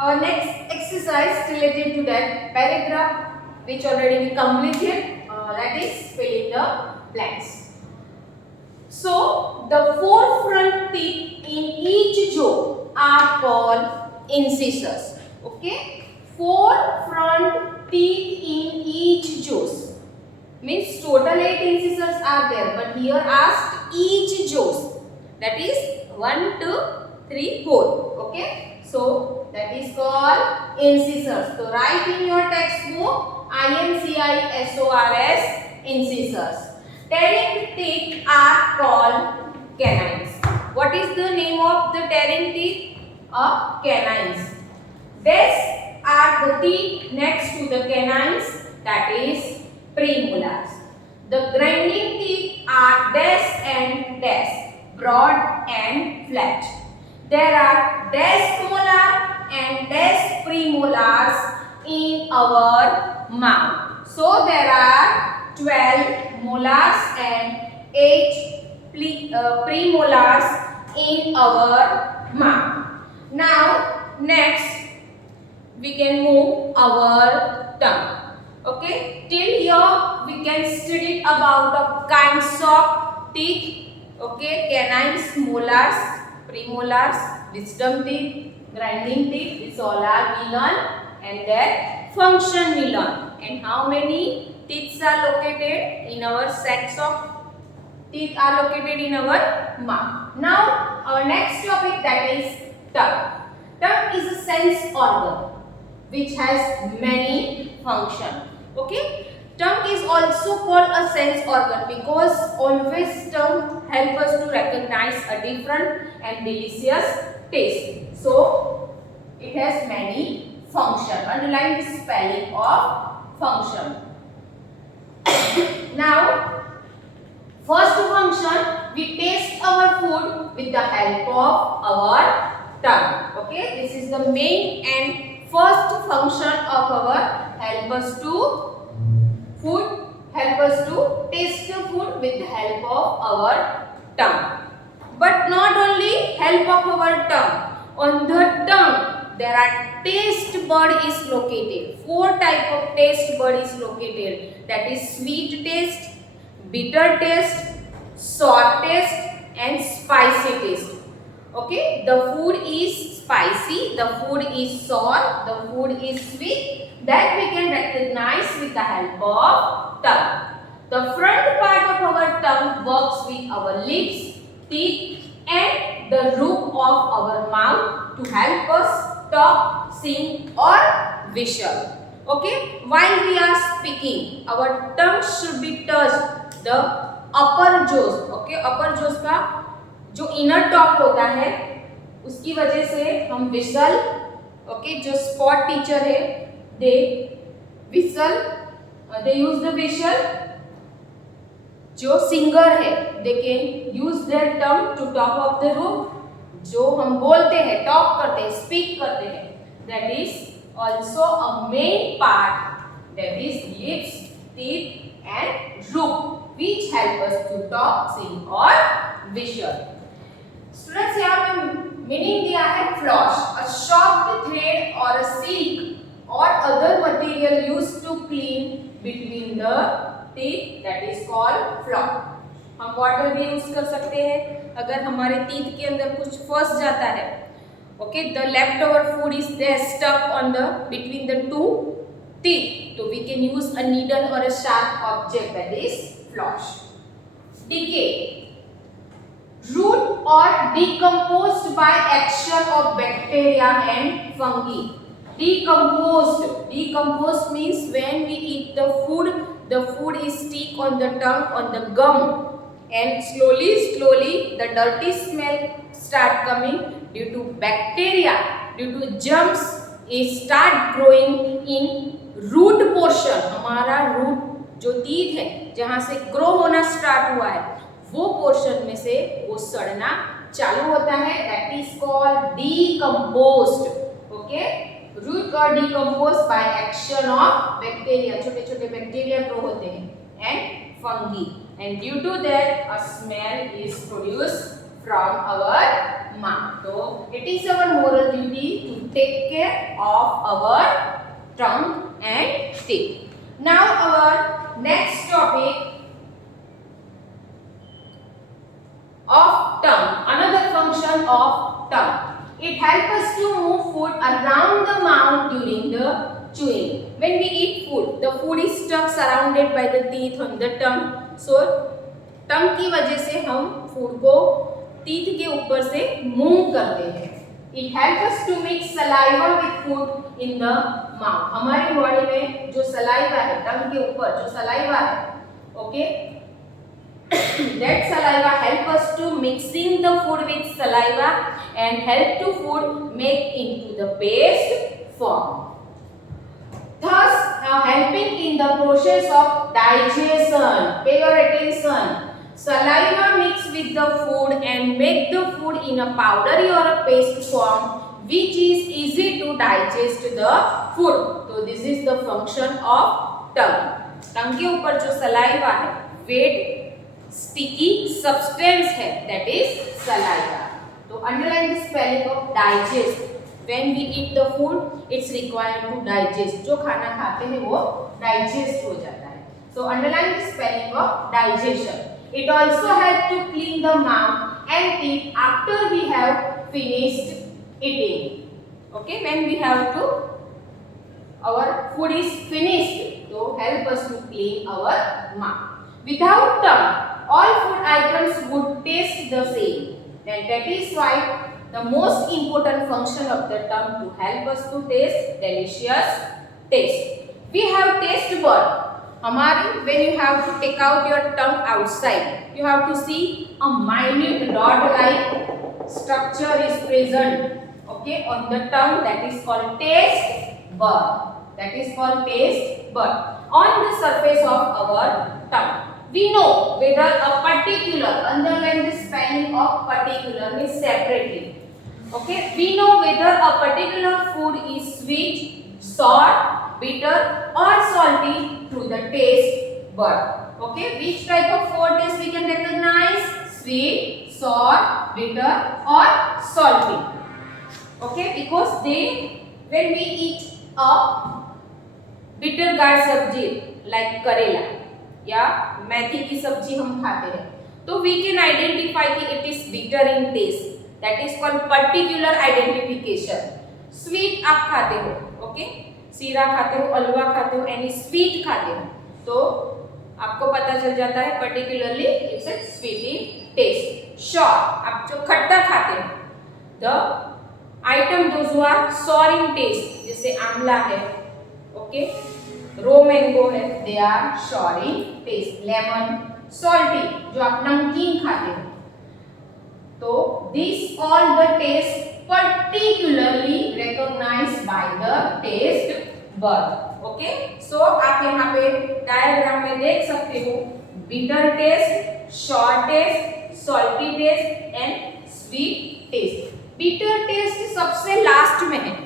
Our next exercise related to that paragraph which already we completed, that is fill in the blanks. So the four front teeth in each jaw are called incisors. Okay, four front teeth in each jaws means total 8 incisors are there, but here asked each jaws, that is 1, 2, 3, 4. Okay, so that is called incisors. So write in your textbook INCISORS, incisors. Tearing teeth are called canines. What is the name of the tearing teeth? Canines. These are the teeth next to the canines, that is premolars. The grinding teeth are des and des, broad and flat. There are des molar and des premolars in our mouth. So there are 12 molars and 8 premolars in our mouth. Now next we can move our tongue. Okay, till here we can study about the kinds of teeth. Okay, canines, molars, premolars, wisdom teeth, grinding teeth. This all are we learn, and their function we learn. And how many teeth are located in our sets of teeth are located in our mouth. Now our next topic, that is tongue. Tongue is a sense organ which has many functions. Okay, tongue is also called a sense organ because always tongue help us to recognize a different and delicious taste. So it has many functions. Underline the spelling of function. Now first function, we taste our food with the help of our tongue. Okay, this is the main and first function of our help us to taste the food with the help of our tongue. But not only help of our tongue. On the tongue there are taste bud is located. 4 type of taste bud is located. That is sweet taste, bitter taste, sour taste and spicy taste. Okay, the food is spicy, the food is sour, the food is sweet, that we can recognize with the help of tongue. The front part of our tongue works with our lips, teeth and the roof of our mouth to help us talk, sing or whistle. Okay, while we are speaking, our tongue should be touched the upper jaws. Okay, upper jaws का जो inner top होता है उसकी वजह से हम whistle, okay, जो sport teacher है they whistle, they use the whistle. जो सिंगर है they can use their tongue to top of the roof. जो हम बोलते हैं, टॉक करते हैं, स्पीक करते हैं, that is also a main part, that is lips, teeth and roof which help us to talk, sing or whistle. Students यहाँ पे मीनिंग दिया है floss, a sharp thread or a silk or other material used to clean between the teeth, that is called floss. हम water भी use कर सकते हैं अगर हमारे टीथ के अंदर कुछ फंस जाता है. Okay, the left over food is there stuck on the between the two teeth, so we can use a needle or a sharp object, that is floss. Decay, root or decomposed by action of bacteria and fungi. Decomposed means when we eat the food is stick on the tongue, on the gum, and slowly the dirty smell start coming due to bacteria, due to germs, it start growing in root portion. हमारा root जो teeth है जहाँ से grow होना start हुआ है वो portion में से वो सड़ना चालू होता है, that is called decomposed. Okay, root और decompose by action of bacteria, छोटे छोटे बैक्टीरिया ग्रो होते हैं, and fungi, and due to that a smell is produced from our mouth. So it is our moral duty to take care of our tongue and teeth. Now our next topic of tongue, another function of tongue. It helps us to move food around the mouth during the chewing. When we eat food, the food is stuck surrounded by the teeth on the tongue. So tongue की वजह से हम food को teeth के ऊपर से move करते हैं. It helps us to mix saliva with food in the mouth. हमारी बॉडी में जो सलाइवा है, टंग के ऊपर जो सलाइवा है, okay, that saliva help us to mixing the food with saliva and help to food make into the paste form. Thus, now helping in the process of digestion. Pay your attention. Saliva mix with the food and make the food in a powdery or a paste form, which is easy to digest the food. So this is the function of tongue. Tongue के ऊपर जो saliva है, wet sticky substance है, that is saliva. So underline the spelling of digest. When we eat the food, it's required to digest. जो खाना खाते हैं वो digest हो जाता है. So underline the spelling of digestion. It also helps to clean the mouth and teeth after we have finished eating. Okay, when we have to, our food is finished, so help us to clean our mouth. Without tongue, all food items would taste the same. Then that is why the most important function of the tongue to help us to taste delicious taste. We have taste bud. हमारी when you have to take out your tongue outside, you have to see a minute dot-like structure is present, okay, on the tongue. That is called taste bud. That is called taste bud on the surface of our tongue. We know whether a particular, underline the spelling of particular means separately. Okay, we know whether a particular food is sweet, sour, bitter or salty through the taste bud. Okay, which type of four taste we can recognize? Sweet, sour, bitter or salty. Okay, because they, when we eat a bitter gourd sabji like करेला या मेथी की सब्जी हम खाते हैं, तो we can identify कि it is bitter in taste. That is called particular identification. Sweet आप खाते हो, okay? सीरा खाते हो, अलवा खाते हो, any sweet खाते हो, तो आपको पता चल जाता है particularly it's a sweet in taste. Sour आप जो खट्टा खाते हो, the item those who are sour in taste, जैसे आमला है, okay, रो मैंगो है, they are sour in taste. Lemon, salty जो आप नमकीन खाते हो, तो these all the taste particularly recognized by the taste bud. Okay, so आप यहाँ पे डायग्राम में देख सकते हो bitter taste, sour taste, salty taste and sweet taste. Bitter taste सबसे लास्ट में है.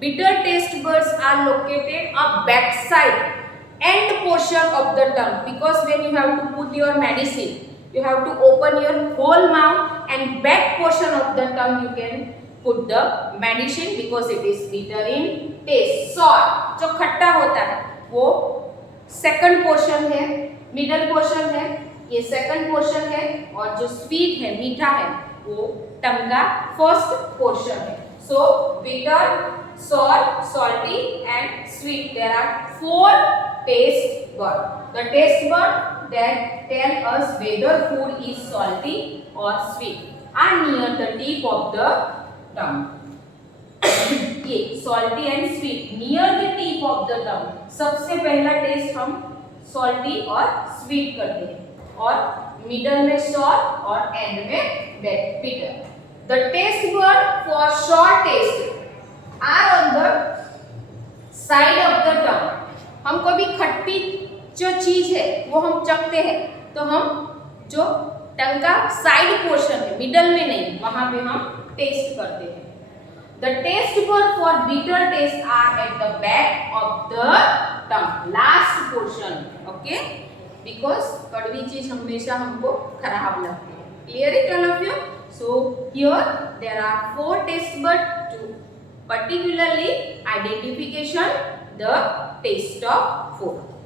Bitter taste buds are located on back side end portion of the tongue, because when you have to put your medicine, you have to open your whole mouth and back portion of the tongue you can put the medicine, because it is bitter in taste. Sour जो खट्टा होता है वो second portion है, middle portion है, ये second portion है, और जो sweet है, मीठा है, वो tongue का first portion है. So bitter, sour, salty and sweet. There are four taste bud. The taste bud that tell us whether food is salty or sweet are near the tip of the tongue. ये salty and sweet near the tip of the tongue. सबसे पहला test हम salty और sweet करते हैं, और middle में sour और end में bitter. The taste bud for sour taste are on the side of the tongue. हम कभी खट्टी जो चीज है वो हम चखते हैं, तो हम जो टंग का साइड पोर्शन है, मिडल में नहीं, वहां पे हम टेस्ट करते हैं. The taste bud for bitter taste are at the back of the tongue, last portion. Okay, because कड़वी चीज हमेशा हमको खराब लगती है. Clear it all of you? So here there are four taste bud to particularly identification the taste of food.